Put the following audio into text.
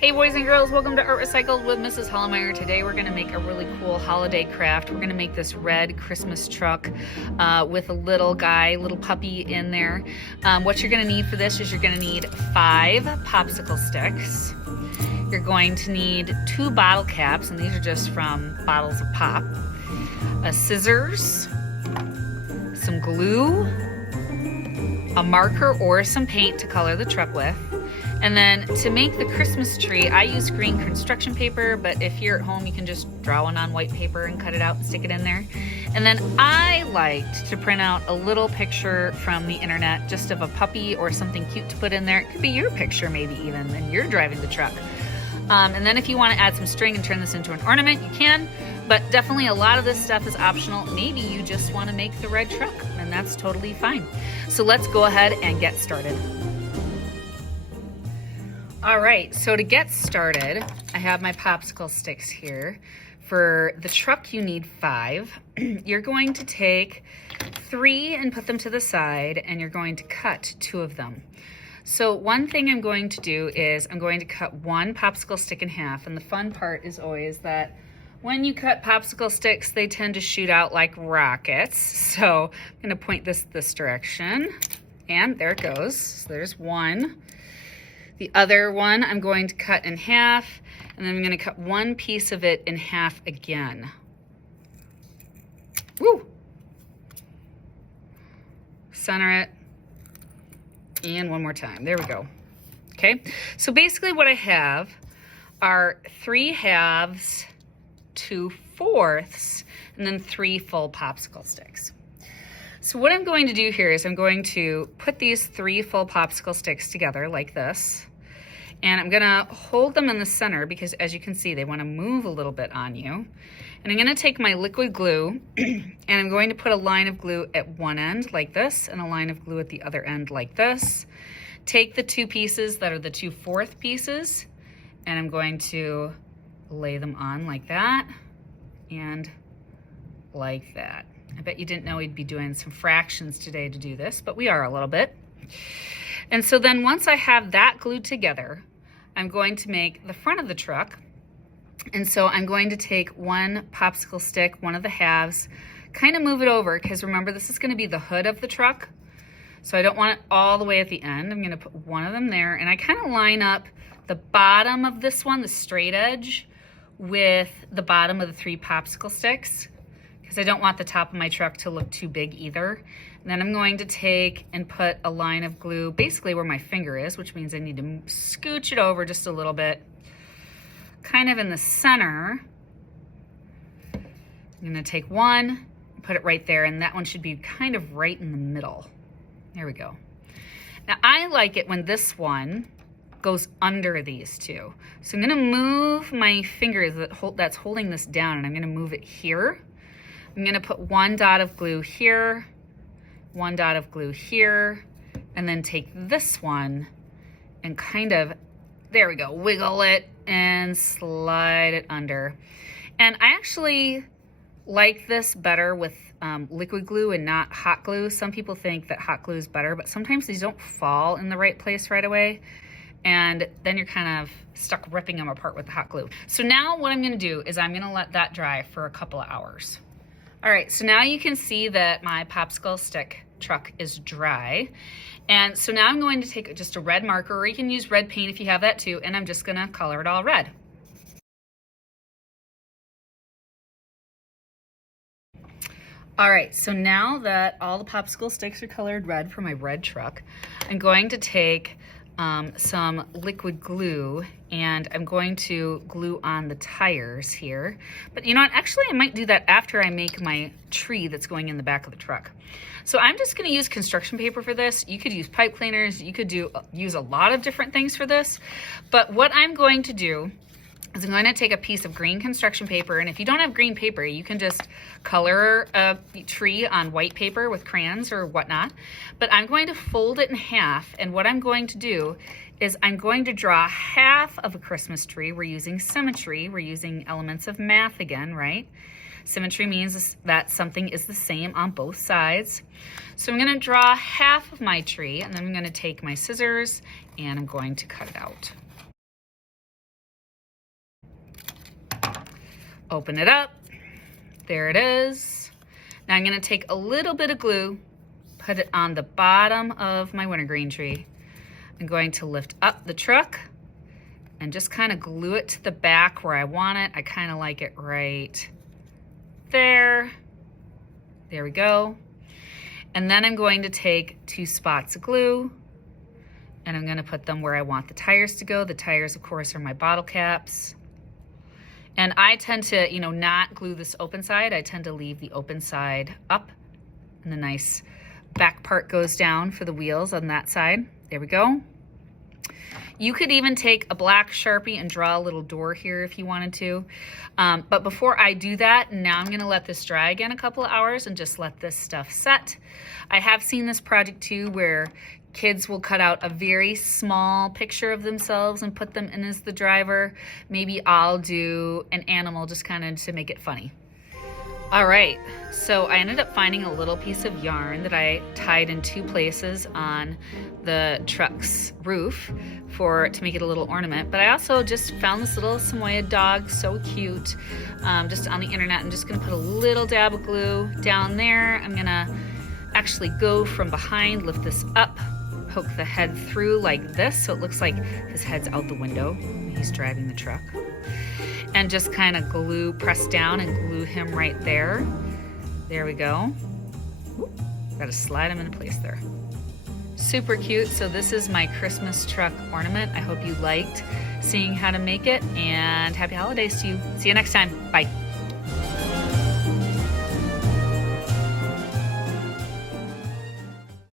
Hey boys and girls, welcome to Art Recycled with Mrs. Hollemeyer. Today we're going to make a really cool holiday craft. We're going to make this red Christmas truck with a little puppy in there. What you're going to need for this is you're going to need 5 popsicle sticks. You're going to need 2 bottle caps, and these are just from bottles of pop. Scissors, some glue, a marker or some paint to color the truck with. And then to make the Christmas tree, I use green construction paper, but if you're at home, you can just draw one on white paper and cut it out and stick it in there. And then I liked to print out a little picture from the internet, just of a puppy or something cute to put in there. It could be your picture maybe even, and you're driving the truck. And then if you want to add some string and turn this into an ornament, you can, but definitely a lot of this stuff is optional. Maybe you just want to make the red truck, and that's totally fine. So let's go ahead and get started. All right, so to get started, I have my popsicle sticks here. For the truck, you need 5. You're going to take 3 and put them to the side, and you're going to cut 2 of them. So one thing I'm going to do is I'm going to cut 1 popsicle stick in half, and the fun part is always that when you cut popsicle sticks, they tend to shoot out like rockets. So I'm gonna point this direction, and there it goes. So there's 1. The other one I'm going to cut in half, and then I'm going to cut 1 piece of it in half again. Woo! Center it, and one more time. There we go. Okay, so basically what I have are 3 halves, 2 fourths, and then 3 full popsicle sticks. So what I'm going to do here is I'm going to put these 3 full popsicle sticks together like this. And I'm gonna hold them in the center because as you can see, they wanna move a little bit on you. And I'm gonna take my liquid glue and I'm going to put a line of glue at one end like this and a line of glue at the other end like this. Take the 2 pieces that are the 2 fourth pieces and I'm going to lay them on like that and like that. I bet you didn't know we'd be doing some fractions today to do this, but we are a little bit. And so then once I have that glued together, I'm going to make the front of the truck. And so I'm going to take 1 popsicle stick, 1 of the halves, kind of move it over, because remember this is going to be the hood of the truck. So I don't want it all the way at the end. I'm going to put 1 of them there, and I kind of line up the bottom of this one, the straight edge, with the bottom of the 3 popsicle sticks, because I don't want the top of my truck to look too big either. And then I'm going to take and put a line of glue basically where my finger is, which means I need to scooch it over just a little bit, kind of in the center. I'm gonna take 1, put it right there, and that one should be kind of right in the middle. There we go. Now I like it when this one goes under these 2. So I'm gonna move my finger that's holding this down, and I'm gonna move it here. I'm gonna put 1 dot of glue here, 1 dot of glue here, and then take this one and kind of, there we go, wiggle it and slide it under. And I actually like this better with liquid glue and not hot glue. Some people think that hot glue is better, but sometimes these don't fall in the right place right away. And then you're kind of stuck ripping them apart with the hot glue. So now what I'm gonna do is I'm gonna let that dry for a couple of hours. All right, so now you can see that my popsicle stick truck is dry. And so now I'm going to take just a red marker, or you can use red paint if you have that too, and I'm just gonna color it all red. All right, so now that all the popsicle sticks are colored red for my red truck, I'm going to take some liquid glue and I'm going to glue on the tires here. But you know what, actually I might do that after I make my tree that's going in the back of the truck. So I'm just gonna use construction paper for this. You could use pipe cleaners, you could use a lot of different things for this. But what I'm going to do is I'm going to take a piece of green construction paper, and if you don't have green paper, you can just color a tree on white paper with crayons or whatnot. But I'm going to fold it in half, and what I'm going to do is I'm going to draw half of a Christmas tree. We're using symmetry. We're using elements of math again, right? Symmetry means that something is the same on both sides. So I'm going to draw half of my tree, and then I'm going to take my scissors and I'm going to cut it out. Open it up. There it is. Now I'm gonna take a little bit of glue, put it on the bottom of my wintergreen tree. I'm going to lift up the truck and just kind of glue it to the back where I want it. I kind of like it right there. There we go. And then I'm going to take 2 spots of glue and I'm gonna put them where I want the tires to go. The tires, of course, are my bottle caps. And I tend to, not glue this open side. I tend to leave the open side up and the nice back part goes down for the wheels on that side. There we go. You could even take a black Sharpie and draw a little door here if you wanted to. But before I do that, now I'm gonna let this dry again a couple of hours and just let this stuff set. I have seen this project too where kids will cut out a very small picture of themselves and put them in as the driver. Maybe I'll do an animal just kind of to make it funny. All right, so I ended up finding a little piece of yarn that I tied in 2 places on the truck's roof to make it a little ornament. But I also just found this little Samoyed dog, so cute, just on the internet. I'm just gonna put a little dab of glue down there. I'm gonna actually go from behind, lift this up, poke the head through like this so it looks like his head's out the window. He's driving the truck. And just kind of press down and glue him right there. There we go. Got to slide him into place there. Super cute. So this is my Christmas truck ornament. I hope you liked seeing how to make it, and happy holidays to you. See you next time. Bye.